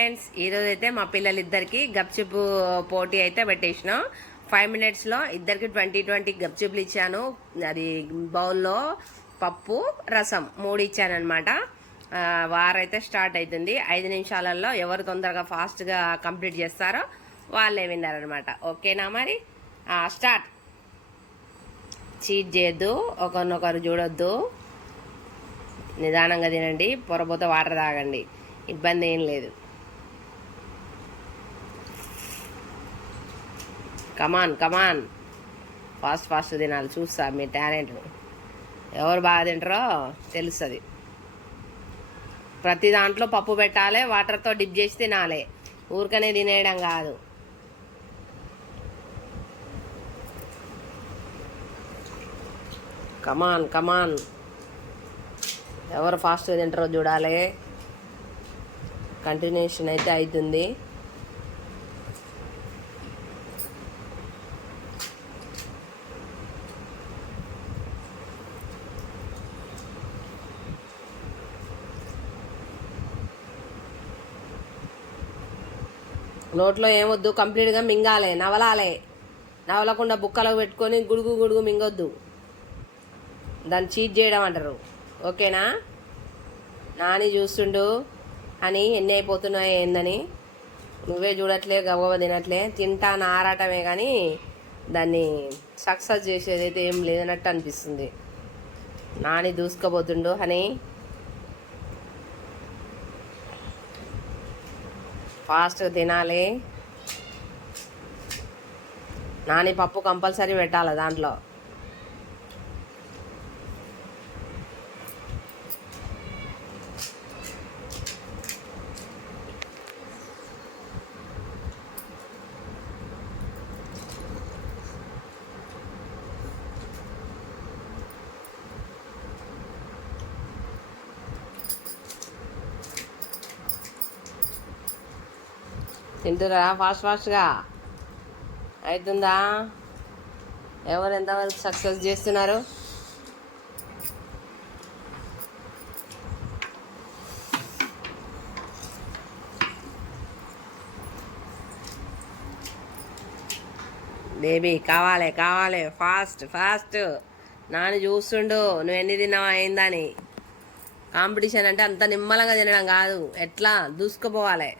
Friends ఈరోజు అయితే మా పిల్లలిద్దరికి గప్చిప్ పోటీ అయితే పెట్టేసినాం. ఫైవ్ మినిట్స్లో ఇద్దరికి ట్వంటీ ట్వంటీ గప్చిప్లు ఇచ్చాను. అది బౌల్లో పప్పు రసం మూడు ఇచ్చాను అనమాట వారైతే స్టార్ట్ అవుతుంది ఐదు నిమిషాలలో ఎవరు తొందరగా ఫాస్ట్గా కంప్లీట్ చేస్తారో వాళ్ళే విన్నారనమాట ఓకేనా మరి? స్టార్ట్. చీట్ చేయొద్దు ఒకరినొకరు చూడొద్దు. నిదానంగా తినండి పొరపోతే వాటర్ తాగండి. ఇబ్బంది ఏం లేదు. కమాన్ కమాన్ ఫాస్ట్ ఫాస్ట్ తినాలి చూస్తా మీ టాలెంట్ను ఎవరు బాగా తింటారో తెలుస్తుంది. ప్రతి దాంట్లో పప్పు పెట్టాలి వాటర్తో డిప్ చేసి తినాలి. ఊరికనే తినేయడం కాదు. కమాన్ కమాన్ ఎవరు ఫాస్ట్గా తింటారో చూడాలి. కంటిన్యూషన్ అయితే అవుతుంది నోట్లో ఏమొద్దు కంప్లీట్గా మింగాలి నవలాలే. నవలకుండా బుక్కలో పెట్టుకొని గుడుగు గుడుగు మింగొద్దు. దాన్ని చీట్ చేయడం అంటారు. ఓకేనా? నాని చూస్తుండు. అని ఎన్ని అయిపోతున్నాయి ఏందని. నువ్వే చూడట్లే గవ్వ తినట్లే. తింటా ఆరాటమే కానీ దాన్ని సక్సెస్ చేసేది అయితే ఏం లేదన్నట్టు అనిపిస్తుంది. నాని దూసుకోబోతుండు అని ఫాస్ట్ తినాలి. నాని పప్పు కంపల్సరీ పెట్టాలి దాంట్లో. తింటురా ఫాస్ట్ ఫాస్ట్గా అవుతుందా ఎవరు ఎంతవరకు సక్సెస్ చేస్తున్నారు? బేబీ కావాలి కావాలి. ఫాస్ట్ ఫాస్ట్ నాని చూస్తుండు నువ్వు ఎన్ని తిన్నావా అయిందని కాంపిటీషన్ అంటే అంత నిమ్మలంగా తినడం కాదు. ఎట్లా? దూసుకుపోవాలి.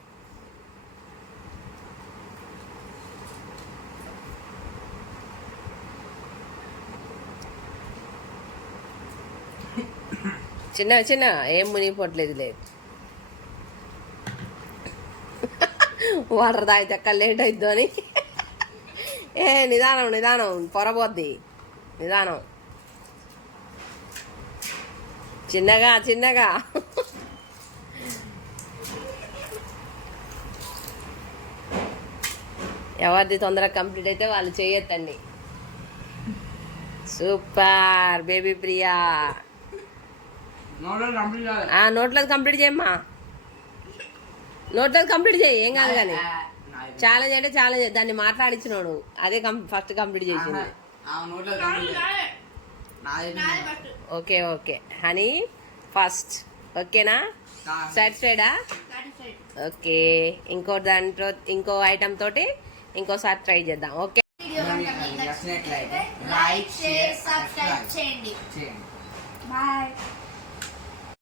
చిన్న చిన్న ఏం మునిగిపోవట్లేదు లేదు వాటర్ తాగితే అక్కడ లేట్ అయిద్దు అని. ఏ నిదానం నిదానం పొరబోద్ది. నిదానం. చిన్నగా చిన్నగా. ఎవరిది తొందరగా కంప్లీట్ అయితే వాళ్ళు చేయొద్దండి. సూపర్ బేబీ ప్రియా నోడల్ కంప్లీట్ కాదు ఆ నోట్లది కంప్లీట్ చేయమ్మా. నోట్లది కంప్లీట్ చేయి ఏం కాదు కానీ. ఛాలెంజ్ అంటే ఛాలెంజ్ దాన్ని మాట్లాడించినోడు అదే ఫస్ట్ కంప్లీట్ చేసింది. Okay okay. Honey first. ఓకేనా? సాటిస్ఫైడా ఓకే. ఇంకో దాంట్లో ఇంకో ఐటమ్ తోటి ఇంకోసారి ట్రై చేద్దాం. ఓకే? లైక్ షేర్ సబ్స్క్రైబ్ చేయండి. బాయ్